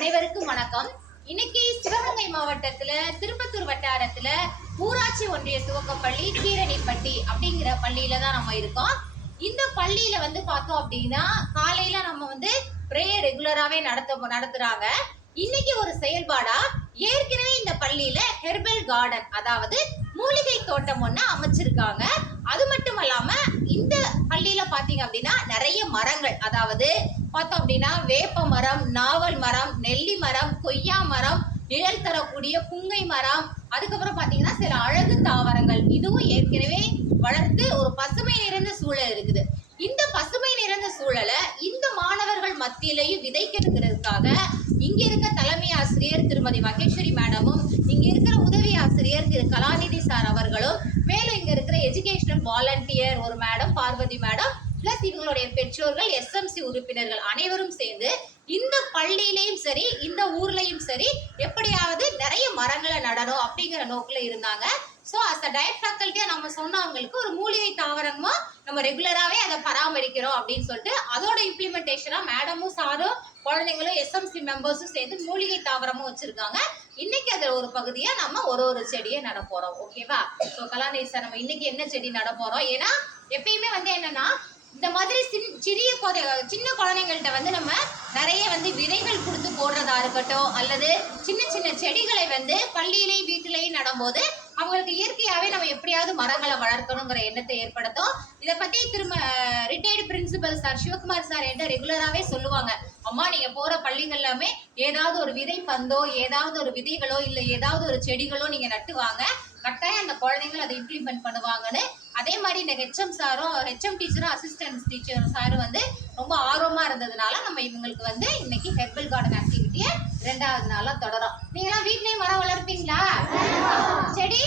அனைவருக்கும் வணக்கம். இன்னைக்கு சிவகங்கை மாவட்டத்துல திருப்பத்தூர் வட்டாரத்துல ஊராட்சி ஒன்றிய துவக்கப்பள்ளி கீரணிப்பட்டி அப்படிங்கிற பள்ளியில தான் நம்ம இருக்கோம். இந்த பள்ளியில பார்த்தோம் அப்படின்னா காலையில நம்ம பிரேயர் ரெகுலராகவே நடத்துறாங்க. இன்னைக்கு ஒரு செயல்பாடா ஏற்கனவே இந்த பள்ளியில ஹெர்பல் கார்டன், அதாவது மூலிகை தோட்டம் ஒண்ணு அமைச்சிருக்காங்க. அது மட்டும் இல்லாம இந்த பள்ளியில பாத்தீங்க அப்படின்னா நிறைய மரங்கள், அதாவது பார்த்தோம் அப்படின்னா வேப்ப மரம், நாவல் மரம், நெல்லி மரம், கொய்யா மரம், நிழல் தரக்கூடிய புங்கை மரம், அதுக்கப்புறம் பாத்தீங்கன்னா சில அழகு தாவரங்கள், இதுவும் ஏற்கனவே வளர்த்து ஒரு பசுமை நிறைந்த சூழல் இருக்குது. இந்த பசுமை நிறைந்த சூழலை இந்த மாணவர்கள் மத்தியிலையும் விதைக்கிறதுக்காக இங்க இருக்க தலைமை ஆசிரியர் திருமதி மகேஸ்வரி மேடமும், இங்க இருக்கிற உதவி ஆசிரியர் திரு கலாநிதி சார் அவர்களும், மேலும் இங்க இருக்கிற எஜுகேஷனல் வாலண்டியர் ஒரு மேடம் பார்வதி மேடம், பிளஸ் இவங்களுடைய பெற்றோர்கள், எஸ்எம்சி உறுப்பினர்கள் அனைவரும் சேர்ந்து இந்த பள்ளியிலையும் சரி இந்த ஊர்லயும் சரி எப்படியாவது நிறைய மரங்களை நடணும் அப்படிங்கிற நோக்கில் இருந்தாங்க. ஸோ அஸ் அ டயட் ஃபேக்கல்ட்டியா நம்ம சொன்னவங்களுக்கு ஒரு மூலிகை தாவரமா நம்ம ரெகுலராகவே அதை பராமரிக்கிறோம் அப்படின்னு சொல்லிட்டு அதோட இம்ப்ளிமெண்டேஷனா மேடமும் சாரும் குழந்தைங்களும் எஸ்எம்சி மெம்பர்ஸும் சேர்ந்து மூலிகை தாவரமும் வச்சிருக்காங்க. இன்னைக்கு அதில் ஒரு பகுதியா நம்ம ஒரு செடியை நட போறோம். ஓகேவா? ஸோ கலாநிதி சார், நம்ம இன்னைக்கு என்ன செடி நட போறோம்? ஏன்னா எப்பயுமே என்னன்னா இந்த மாதிரி சின்ன குழந்தைங்கள்ட்ட நம்ம நிறைய விதைகள் கொடுத்து போடுறதா இருக்கட்டும், அல்லது சின்ன சின்ன செடிகளை பள்ளியிலையும் வீட்டிலையும் நடும்போது அவங்களுக்கு இயற்கையாகவே நம்ம எப்படியாவது மரங்களை வளர்க்கணுங்கிற எண்ணத்தை ஏற்படுத்தும். இதை பற்றி retired principal sir Sivakumar sir என்கிட்ட ரெகுலராகவே சொல்லுவாங்க, அம்மா நீங்கள் போகிற பள்ளிகள் எல்லாமே ஏதாவது ஒரு விதை பந்தோ, ஏதாவது ஒரு விதைகளோ, இல்லை ஏதாவது ஒரு செடிகளோ நீங்கள் நட்டுவாங்க, கட்டாயம் அந்த குழந்தைகள் அதை இம்ப்ளிமெண்ட் பண்ணுவாங்கன்னு. அதே மாதிரி இந்த ஹெச்எம் டீச்சரும் அசிஸ்டன்ட் டீச்சரும் சாரும் ரொம்ப ஆர்வமாக இருந்ததுனால நம்ம இவங்களுக்கு இன்னைக்கு ஹெர்பல் கார்டன் ஆக்டிவிட்டியை 2வது நாளாக தொடரும். நீங்களாம் வீட்லேயும் மரம் வளர்ப்பீங்களா? செடி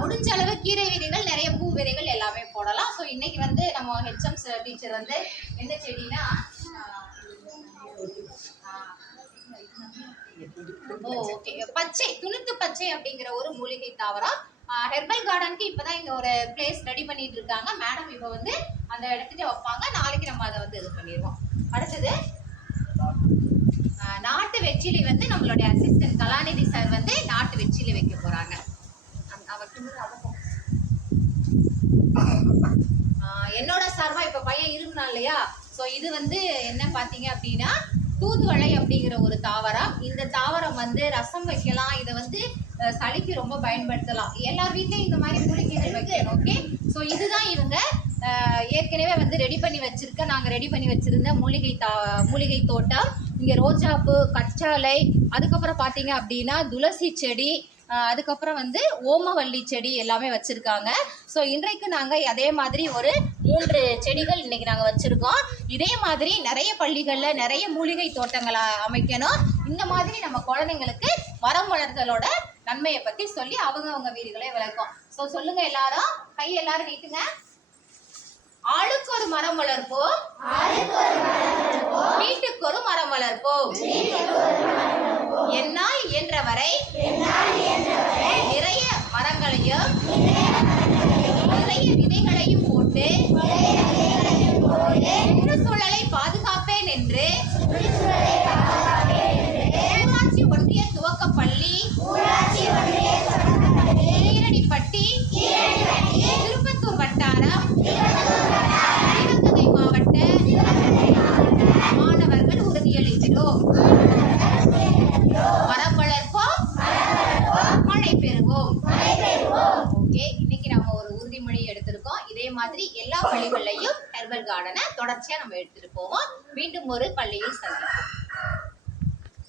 முடிஞ்ச அளவு கீரை விதைகள், நிறைய பூ விதைகள் எல்லாமே போடலாம். ஸோ இன்னைக்கு நம்ம ஹெச்எம் டீச்சர் எந்த செடினா பச்சை துணுத்து பச்சை அப்படிங்கிற ஒரு மூலிகை தாவரம். ஹெர்பல் கார்டனுக்கு இப்பதான் இங்க ஒரு பிளேஸ் ரெடி பண்ணிட்டு இருக்காங்க மேடம். இப்போ அந்த இடத்துக்கு வைப்பாங்க. நாளைக்கு நம்ம அதை இது பண்ணிடுவோம். அடுத்தது நாட்டு வெற்றிலை நம்மளுடைய அசிஸ்டன்ட் கலாநிதி சார் நாட்டு வெற்றிலை வைக்க போறாங்க. என்னோட சார்பா இப்ப பையன் இருந்தான் இல்லையா, ஸோ இது என்ன பாத்தீங்க அப்படின்னா தூதுவளை அப்படிங்கிற ஒரு தாவரம். இந்த தாவரம் ரசம் வைக்கலாம், இதை சளிக்கு ரொம்ப பயன்படுத்தலாம். எல்லார் வீட்லயும் இந்த மாதிரி மூலிகைகள் வைக்கணும். ஓகே, ஸோ இதுதான் இவங்க ஏற்கனவே ரெடி பண்ணி வச்சிருக்க, நாங்கள் ரெடி பண்ணி வச்சிருந்த மூலிகை தோட்டம். இங்கே ரோஜாப்பூ, கற்றாழை, அதுக்கப்புறம் பார்த்தீங்க அப்படின்னா துளசி செடி, அதுக்கப்புறம் ஓமவல்லி செடி எல்லாமே வச்சுருக்காங்க. ஸோ இன்றைக்கு நாங்கள் அதே மாதிரி ஒரு 3 செடிகள் இன்றைக்கி நாங்கள் வச்சுருக்கோம். இதே மாதிரி நிறைய பள்ளிகளில் நிறைய மூலிகை தோட்டங்களை அமைக்கணும். இந்த மாதிரி நம்ம குழந்தைங்களுக்கு மரம் வளர்த்தலோட நன்மையை பற்றி சொல்லி அவங்க வீடுகளே விளக்கும். ஸோ சொல்லுங்கள் எல்லாரும், கை எல்லாரும் நீட்டுங்க. ஆளுக்கு ஒரு மரம் வளர்ப்போம், வீட்டுக்கு ஒரு மரம் வளர்ப்போம், என்னால் இயன்ற வரை நிறைய மரங்களையும் நிறைய விதைகளையும் போட்டு சுற்றுச்சூழலை பாதுகாப்பேன் என்று ஊராட்சி ஒன்றிய துவக்கப்பள்ளி கீரணிப்பட்டி திருப்பத்தூர் வட்டாரம் சிவகங்கை மாவட்ட மாணவர்கள் உறுதியளிக்கிறோம். மரம் வளர்ப்போம், மழை பெறுவோம். ஓகே, இன்னைக்கு நம்ம ஒரு உறுதிமொழி எடுத்திருக்கோம். இதே மாதிரி எல்லா பள்ளிகள்லையும் ஹெர்பல் கார்டனை தொடர்ச்சியா நம்ம எடுத்துட்டு போவோம். மீண்டும் ஒரு பள்ளியில் சந்திப்போம்.